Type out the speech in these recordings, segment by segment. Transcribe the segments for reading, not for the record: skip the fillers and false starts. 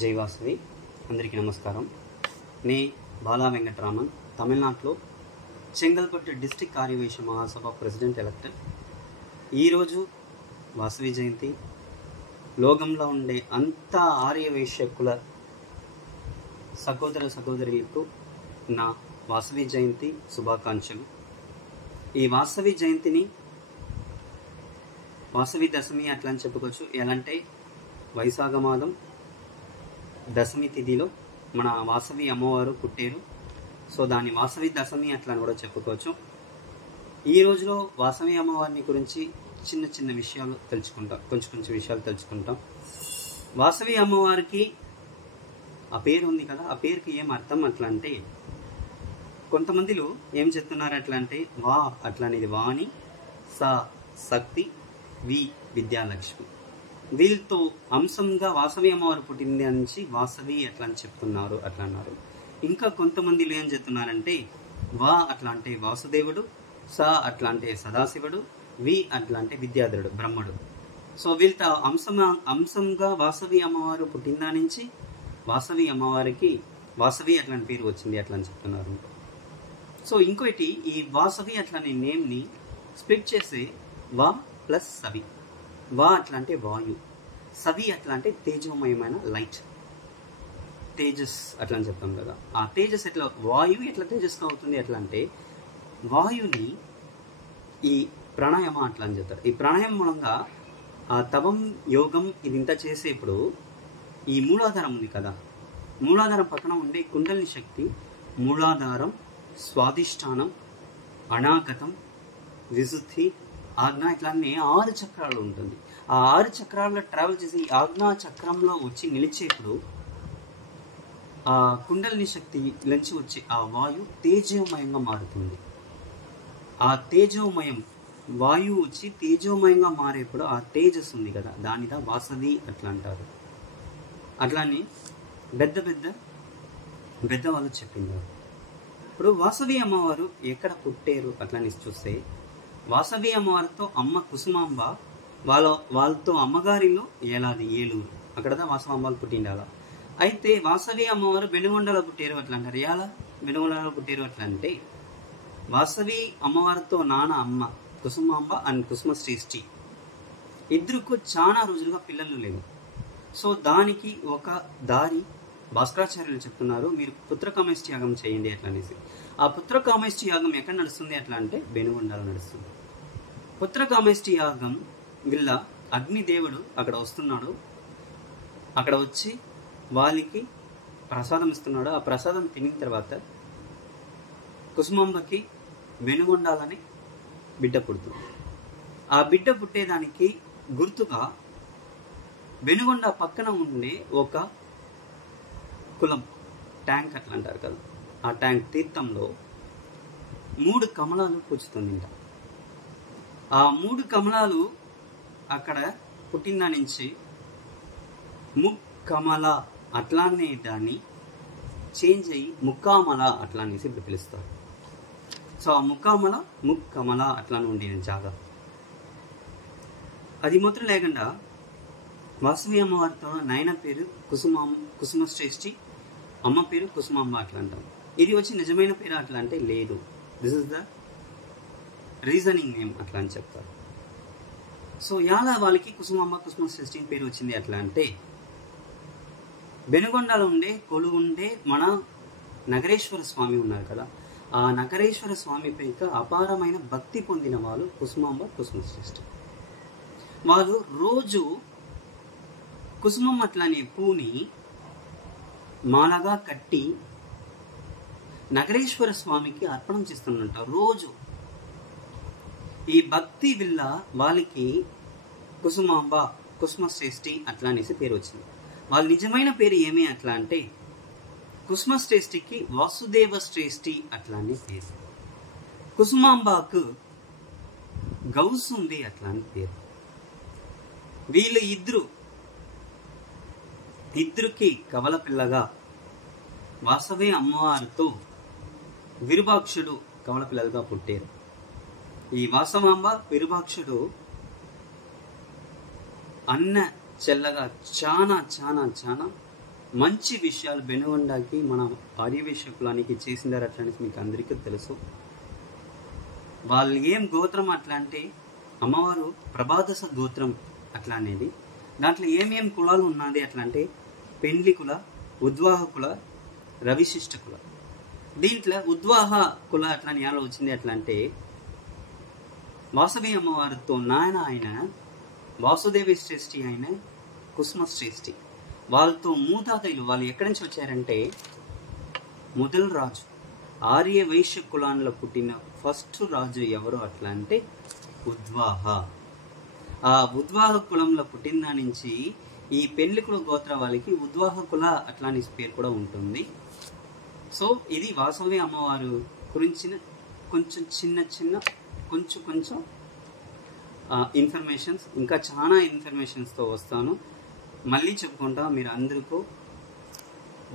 జై వాసవి అందరికీ నమస్కారం. నే బాలా వెంకటరామన్, తమిళనాడులో చెంగల్పట్టు డిస్ట్రిక్ట్ కార్యవేశ మహాసభ ప్రెసిడెంట్ ఎలక్టెడ్. ఈరోజు వాసవి జయంతి. లోకంలో ఉండే అంత ఆర్యవైశ్య కుల సహోదర సహోదరులకు నా వాసవి జయంతి శుభాకాంక్షలు. ఈ వాసవి జయంతిని వాసవి దశమి అట్లా అని చెప్పుకోవచ్చు. ఎలా అంటే వైశాఖ మాసం దశమి తిథిలో మన వాసవి అమ్మవారు పుట్టారు. సో దాన్ని వాసవి దశమి అట్లా అని కూడా చెప్పుకోవచ్చు. ఈ రోజులో వాసవి అమ్మవారిని గురించి చిన్న చిన్న విషయాలు తెలుసుకుంటాం, కొంచెం విషయాలు తెలుసుకుంటాం. వాసవి అమ్మవారికి ఆ పేరు ఉంది కదా, ఆ పేరుకి ఏం అర్థం అట్లా అంటే, కొంతమందిలో ఏం చెప్తున్నారు అట్లా అంటే, వా అట్లా అనేది వాణి, సా శక్తి, వి విద్యాలక్ష్మి. వీళ్ళతో అంశంగా వాసవి అమ్మవారు పుట్టింది నుంచి వాసవి అట్లా అని చెప్తున్నారు, అట్లా అన్నారు. ఇంకా కొంతమందిలో ఏం చెప్తున్నారంటే, వా అట్లా అంటే వాసుదేవుడు, సా అట్లా అంటే సదాశివుడు, వి అట్లా అంటే విద్యాధరుడు బ్రహ్మడు. సో వీళ్ళతో అంశంగా వాసవి అమ్మవారు పుట్టిందా నుంచి వాసవి అమ్మవారికి వాసవి అట్లాంటి పేరు వచ్చింది అట్లా అని చెప్తున్నారు. సో ఇంకోటి, ఈ వాసవి అట్లానే నేమ్ని స్ప్లిట్ చేసి వా ప్లస్ సవి. వా అట్లా అంటే వాయు, సవి అట్లా అంటే తేజోమయమైన లైట్, తేజస్ అట్లా అని చెప్తాం కదా. ఆ తేజస్ ఎట్లా, వాయువు ఎట్లా తేజస్గా అవుతుంది ఎట్లా అంటే, వాయువుని ఈ ప్రాణాయామ అట్లా అని చెప్తారు. ఈ ప్రాణాయామం మూలంగా ఆ తవం యోగం ఇది ఇంత చేసేప్పుడు ఈ మూలాధారం ఉంది కదా, మూలాధారం పక్కన ఉండే కుండలిని శక్తి, మూలాధారం, స్వాధిష్టానం, అనాగతం, విశుద్ధి, ఆజ్ఞ ఇట్లా అన్నీ 6 చక్రాలు ఉంటుంది. ఆ 6 చక్రాల్లో ట్రావెల్ చేసి ఆజ్ఞా చక్రంలో వచ్చి నిలిచేప్పుడు ఆ కుండలిని శక్తి నుంచి వచ్చి ఆ వాయు తేజోమయంగా మారుతుంది. ఆ తేజోమయం వాయువు వచ్చి తేజోమయంగా మారేప్పుడు ఆ తేజస్ ఉంది కదా, దానిదా వాసవి అట్లా అంటారు. అట్లానే పెద్ద వాళ్ళు చెప్పిందారు. ఇప్పుడు వాసవి అమ్మవారు ఎక్కడ పుట్టారు అట్లని చూస్తే, వాసవి అమ్మవారితో అమ్మ కుసుమాంబ వాళ్ళతో అమ్మగారిలో ఏలూరు, అక్కడదా వాసవాంబాలు పుట్టిండాల. అయితే వాసవి అమ్మవారు వెనుగొండలో పుట్టారు అట్లా అంటారు. ఎలా వెనుగొండలో పుట్టారు అట్లా అంటే, వాసవి అమ్మవారితో నాన్న అమ్మ కుసుమాంబ అండ్ కుసుమశ్రేష్ఠి ఇద్దరుకు చాలా రోజులుగా పిల్లలు లేవు. సో దానికి ఒక దారి భాస్కరాచార్యులు చెప్తున్నారు, మీరు పుత్రకామేష్టి యాగం చేయండి అట్లా అనేసి. ఆ పుత్రకామేష్టి యాగం ఎక్కడ నడుస్తుంది అట్లా అంటే వెనుగొండలో నడుస్తుంది. పుత్రకామేష్టి యాగం వీళ్ళ అగ్నిదేవుడు అక్కడ వస్తున్నాడు, అక్కడ వచ్చి వాళ్ళకి ప్రసాదం ఇస్తున్నాడు. ఆ ప్రసాదం తినిన తర్వాత కుసుమాంబకి వెనుగొండాలని బిడ్డ పుడుతుంది. ఆ బిడ్డ పుట్టేదానికి గుర్తుగా వెనుగొండ పక్కన ఉండే ఒక కులం ట్యాంక్ అట్లా అంటారు కదా, ఆ ట్యాంక్ తీర్థంలో 3 కమలాలు పూచుతుందింట. ఆ 3 కమలాలు అక్కడ పుట్టిన నుంచి ముక్కమల అట్లానే దాన్ని చేంజ్ అయ్యి ముక్కామల అట్లా అనేసి ఇప్పుడు పిలుస్తారు. సో ఆ ముక్కమల అట్లానే ఉండిన జాగా అది మాత్రం లేకుండా వాసవి అమ్మవారితో నాయన పేరు కుసుమశ్రేష్ఠి, అమ్మ పేరు కుసుమాంబ అట్లా అంటాం. ఇది వచ్చి నిజమైన పేరు అట్లా అంటే లేదు, this is the reasoning name అట్లా అని చెప్తారు. సో ఎలా వాళ్ళకి కుసుమాంబ కుసుమశ్రేష్ఠి పేరు వచ్చింది అట్లా అంటే, బెనుగొండలో ఉండే మన నగరేశ్వర స్వామి ఉన్నారు కదా, ఆ నగరేశ్వర స్వామి పైన అపారమైన భక్తి పొందిన వాళ్ళు కుసుమాంబ కుసుమశ్రేష్ఠి. వాళ్ళు రోజు కుసుమం అట్లానే పూని మాలగా కట్టి నగరేశ్వర స్వామికి అర్పణం చేస్తున్నట్టు రోజు. ఈ భక్తి వల్ల వాళ్ళకి కుసుమాంబ కుసుమశ్రేష్ఠి అట్లా అనేసి పేరు వచ్చింది. వాళ్ళ నిజమైన పేరు ఏమి అట్లా అంటే, కుసుమశ్రేష్ఠికి వాసుదేవ శ్రేష్ఠి అట్లా అని పేరు, కుసుమాంబకు గౌసుంది అట్లా అని పేరు. వీళ్ళు ఇద్దరికి కవల పిల్లగా వాసవి అమ్మవారితో విరూపాక్షుడు కవల పిల్లలుగా పుట్టారు. ఈ వాసవాంబ విరూపాక్షుడు అన్న చెల్లగా చాలా చాలా చాలా మంచి విషయాలు బెనుగొండకి మన ఆర్యవైశ్య కులానికి చేసిందారు అట్లా అనేసి మీకు అందరికీ తెలుసు. వాళ్ళు ఏం గోత్రం అట్లా అంటే అమ్మవారు ప్రభాదశ గోత్రం అట్లా అనేది. దాంట్లో ఏమేం కులాలు ఉన్నది అట్లా అంటే పెండ్లి కుల, ఉద్వాహ కుల, రవిశిష్ట కుల. దీంట్లో ఉద్వాహ కుల అట్లా అని ఎలా వచ్చింది అట్లా అంటే వాసవి అమ్మవారితో నాయన ఆయన వాసుదేవి శ్రేష్ఠి ఆయన కుసుమ శ్రేష్ఠి వాళ్ళతో మూతాతయ్యలు వాళ్ళు ఎక్కడి నుంచి వచ్చారంటే మొదలు రాజు ఆర్య వైశ్య కులాల్లో పుట్టిన ఫస్ట్ రాజు ఎవరు అట్లా అంటే ఉద్వాహ. ఆ ఉద్వాహ కులంలో పుట్టిన దాని నుంచి ఈ పెళ్లికుల గోత్ర వాళ్ళకి ఉద్వాహ కుల అట్లా అని పేరు కూడా ఉంటుంది. సో ఇది వాసవి అమ్మవారు గురించిన కొంచెం చిన్న కొంచెం ఇన్ఫర్మేషన్స్, ఇంకా చాలా ఇన్ఫర్మేషన్స్తో వస్తాను. మళ్ళీ చెప్పుకుంటా, మీరు అందరికీ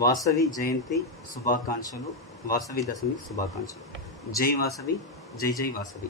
వాసవి జయంతి శుభాకాంక్షలు, వాసవి దశమి శుభాకాంక్షలు. జై వాసవి, జై జై వాసవి.